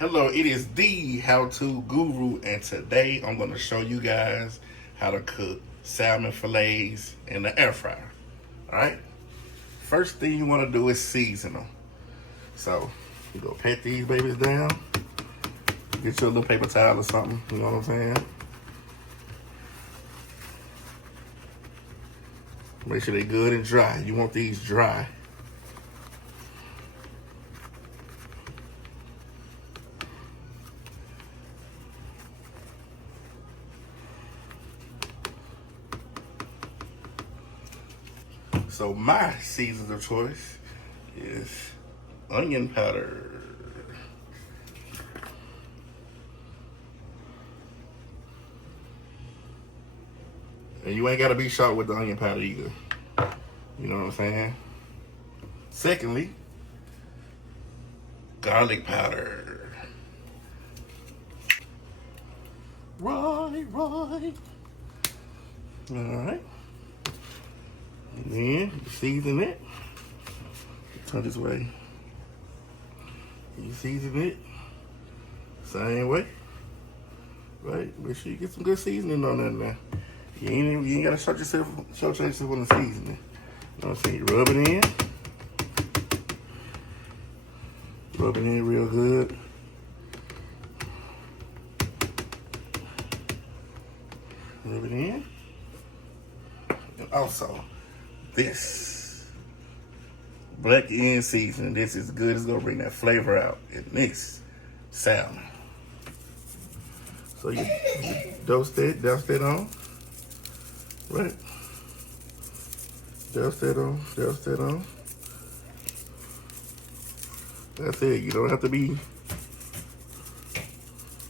Hello, it is the how-to guru, and today I'm going to show you guys how to cook salmon fillets in the air fryer. Alright, first thing you want to do is season them. So you go pat these babies down, get you a little paper towel or something, you know what I'm saying? Make sure they're good and dry. You want these dry. So my season of choice is onion powder. And you ain't gotta be sharp with the onion powder either. You know what I'm saying? Secondly, garlic powder. Right. Alright. And then you season it. Turn this way. You season it. Same way. Right? Make sure you get some good seasoning on that now. You ain't gotta short yourself on the seasoning. You know what I'm saying? You rub it in. Rub it in real good. Rub it in. And also, this black onion seasoning, this is good. It's gonna bring that flavor out in this salmon. So you douse that on, right? Douse that on. That's it. You don't have to be.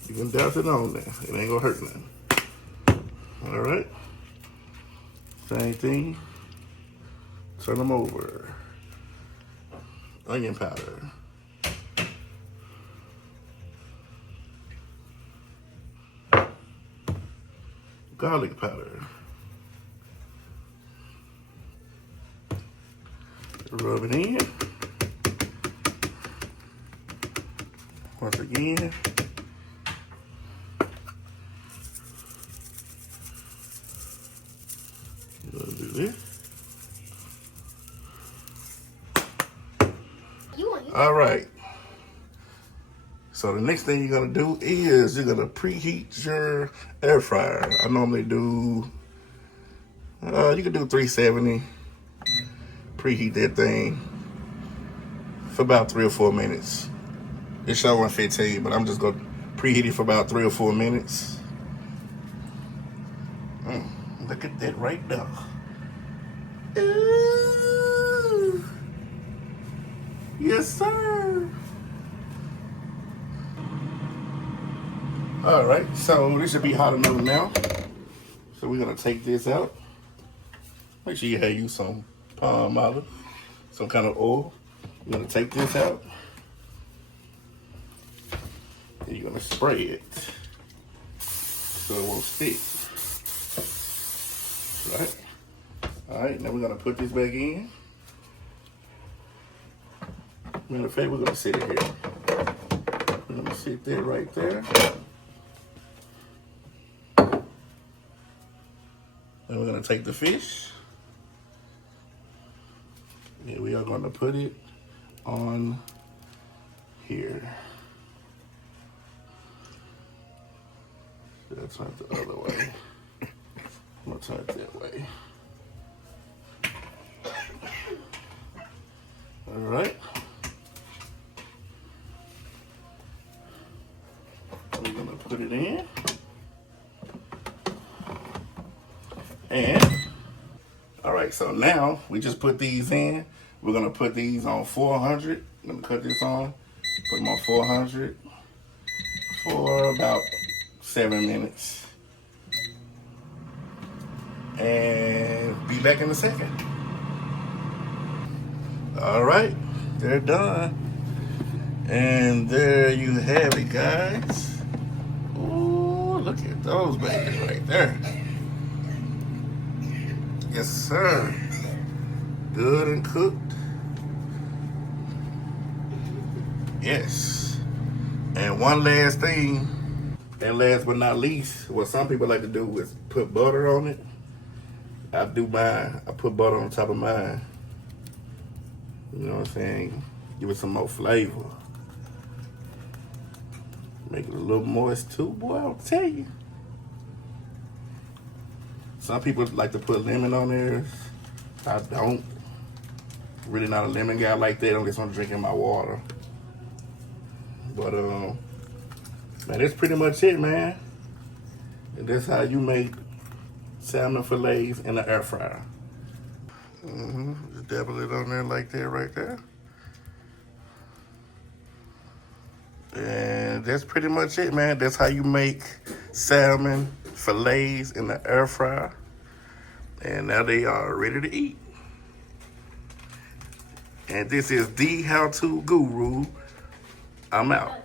You can douse it on there. It ain't gonna hurt nothing. All right. Same thing. Turn them over. Onion powder. Garlic powder. Rub it in. Once again. You're gonna do this. All right. So the next thing you're gonna do is you're gonna preheat your air fryer. I normally do, you can do 370. Preheat that thing for about 3 or 4 minutes. It's showing 15, but I'm just gonna preheat it for about 3 or 4 minutes. Look at that right now. Ooh. Yes, sir. All right, so this should be hot enough now. So we're gonna take this out. Make sure you have you some palm olive, some kind of oil. We're gonna take this out. And you're gonna spray it so it won't stick. Right? All right, now we're gonna put this back in. Matter of fact, we're gonna sit it here. We're gonna sit that right there. Then we're gonna take the fish. And we are gonna put it on here. Should I turn it the other way? I'm gonna turn it that way. All right. We're gonna put it in. And, all right, so now we just put these in. We're gonna put these on 400. I'm gonna cut this on, put them on 400 for about 7 minutes. And be back in a second. All right, they're done. And there you have it, guys. Ooh, look at those babies right there. Yes, sir. Good and cooked. Yes. And one last thing, and last but not least, what some people like to do is put butter on it. I do mine. I put butter on top of mine. You know what I'm saying? Give it some more flavor. Make it a little moist too, boy, I'll tell you. Some people like to put lemon on theirs. I don't. Really not a lemon guy like that unless I'm drinking my water. But man, that's pretty much it, man. And that's how you make salmon fillets in the air fryer. Just dabble it on there like that right there. And that's pretty much it, man. That's how you make salmon fillets in the air fryer. And now they are ready to eat. And this is the How To Guru. I'm out.